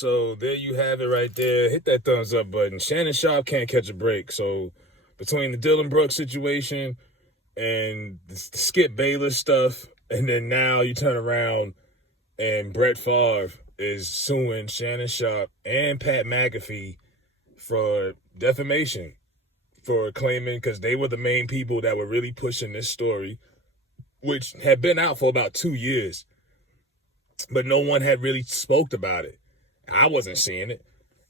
So there you have it right there. Hit that thumbs up button. Shannon Sharpe can't catch a break. So between the Dylan Brooks situation and the Skip Bayless stuff, and then now you turn around and Brett Favre is suing Shannon Sharpe and Pat McAfee for defamation, for claiming, because they were the main people that were really pushing this story, which had been out for about 2 years, but no one had really spoke about it. I wasn't seeing it.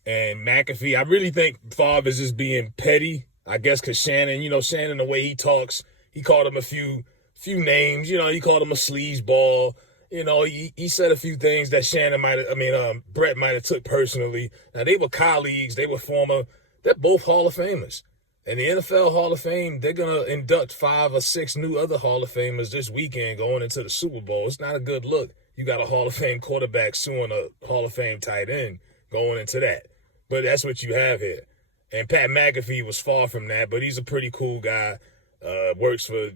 And McAfee, I really think Favre is just being petty, I guess, because Shannon, Shannon, the way he talks, he called him a few names. He called him a sleazeball. He said a few things that Brett might have took personally. Now, they were colleagues. They're both Hall of Famers. And the NFL Hall of Fame, they're going to induct 5 or 6 new other Hall of Famers this weekend going into the Super Bowl. It's not a good look. You got a Hall of Fame quarterback suing a Hall of Fame tight end going into that. But that's what you have here. And Pat McAfee was far from that, but he's a pretty cool guy, works for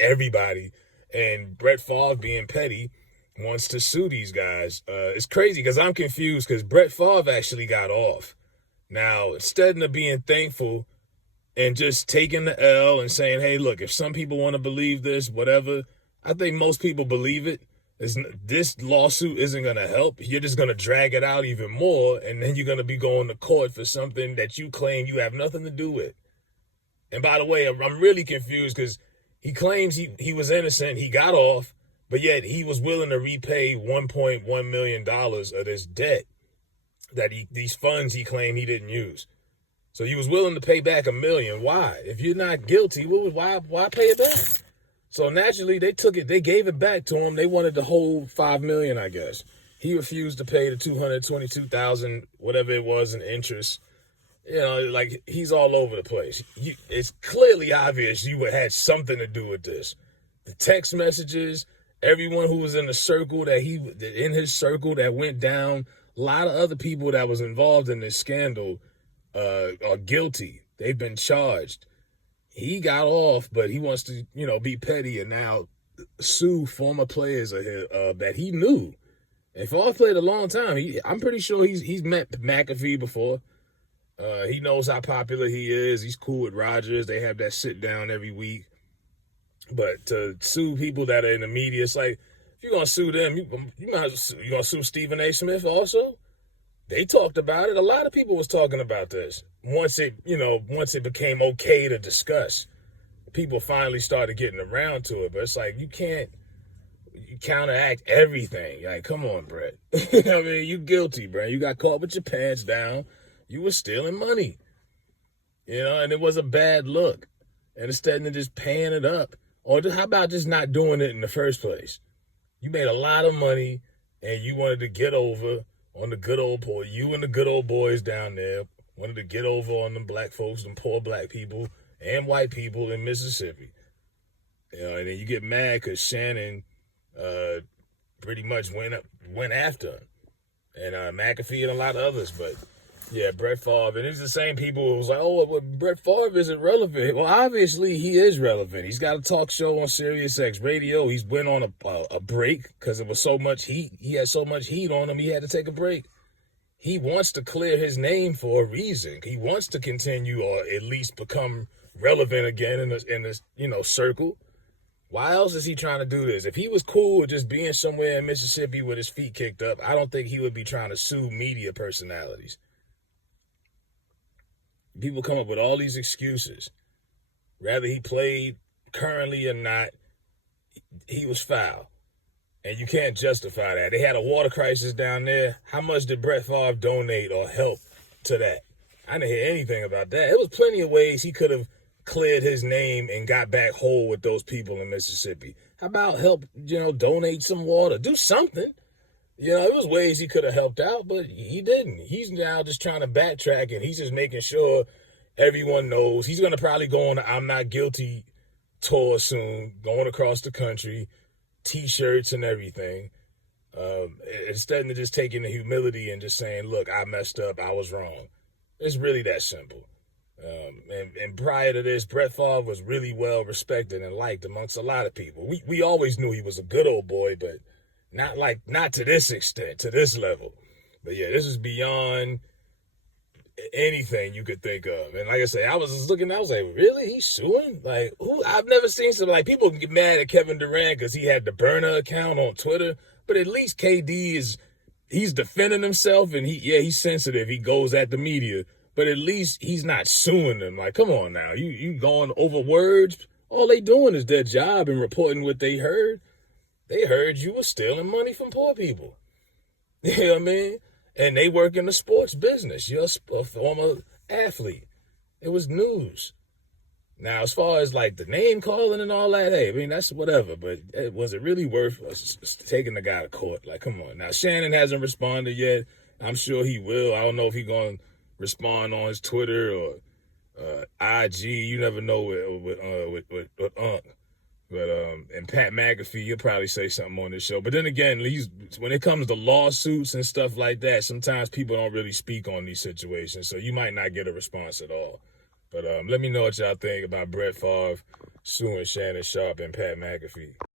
everybody. And Brett Favre, being petty, wants to sue these guys. It's crazy because I'm confused because Brett Favre actually got off. Now, instead of being thankful and just taking the L and saying, hey, look, if some people want to believe this, whatever, I think most people believe it. This lawsuit isn't going to help. You're just going to drag it out even more, and then you're going to be going to court for something that you claim you have nothing to do with. And by the way, I'm really confused because he claims he was innocent. He got off, but yet he was willing to repay $1.1 million of this debt that these funds he claimed he didn't use. So he was willing to pay back $1 million. Why? If you're not guilty, why pay it back? So naturally, they gave it back to him. They wanted to hold $5 million, I guess. He refused to pay the $222,000, whatever it was, in interest. He's all over the place. It's clearly obvious you had something to do with this. The text messages, everyone who was in the circle in his circle that went down, a lot of other people that was involved in this scandal are guilty. They've been charged. He got off, but he wants to, be petty and now sue former players that he knew. And Favre played a long time. I'm pretty sure he's met McAfee before. He knows how popular he is. He's cool with Rodgers. They have that sit down every week. But to sue people that are in the media, it's like, if you're gonna sue them, you gonna sue Stephen A. Smith also? They talked about it. A lot of people was talking about this. Once it became okay to discuss, people finally started getting around to it. But it's like, you counteract everything. Like, come on, Brett. You guilty, Brett. You got caught with your pants down. You were stealing money. And it was a bad look. And instead of just paying it up, or how about just not doing it in the first place? You made a lot of money and you wanted to get over on the good old boy. You and the good old boys down there wanted to get over on them black folks, them poor black people and white people in Mississippi. And then you get mad because Shannon pretty much went after him. And McAfee and a lot of others. But yeah, Brett Favre. And it's the same people who was like, oh, well, Brett Favre isn't relevant. Well, obviously he is relevant. He's got a talk show on SiriusX Radio. He's went on a break because it was so much heat. He had so much heat on him, he had to take a break. He wants to clear his name for a reason. He wants to continue or at least become relevant again in this circle. Why else is he trying to do this? If he was cool with just being somewhere in Mississippi with his feet kicked up, I don't think he would be trying to sue media personalities. People come up with all these excuses. Whether he played currently or not, he was foul. And you can't justify that. They had a water crisis down there. How much did Brett Favre donate or help to that? I didn't hear anything about that. There was plenty of ways he could have cleared his name and got back whole with those people in Mississippi. How about help, donate some water? Do something. It was ways he could have helped out, but he didn't. He's now just trying to backtrack, and he's just making sure everyone knows. He's going to probably go on the I'm Not Guilty tour soon, going across the country, T-shirts and everything. Instead of just taking the humility and just saying, look, I messed up, I was wrong. It's really that simple. And prior to this, Brett Favre was really well respected and liked amongst a lot of people. We always knew he was a good old boy, but not to this extent, to this level. But yeah, this is beyond anything you could think of. And like I say, I was just looking, I was like, really? He's suing? Like, who? I've never seen some, like, people get mad at Kevin Durant because he had the burner account on Twitter, but at least KD he's defending himself, and he's sensitive. He goes at the media, but at least he's not suing them. Like, come on now, you going over words? All they doing is their job and reporting what they heard. They heard you were stealing money from poor people. You know what I mean? And they work in the sports business. You're a former athlete. It was news. Now, as far as like the name calling and all that, hey, I mean, that's whatever. But was it really worth taking the guy to court? Like, come on. Now, Shannon hasn't responded yet. I'm sure he will. I don't know if he's going to respond on his Twitter or IG. You never know with Unc. But and Pat McAfee, you'll probably say something on this show. But then again, when it comes to lawsuits and stuff like that, sometimes people don't really speak on these situations, so you might not get a response at all. But let me know what y'all think about Brett Favre suing Shannon Sharpe and Pat McAfee.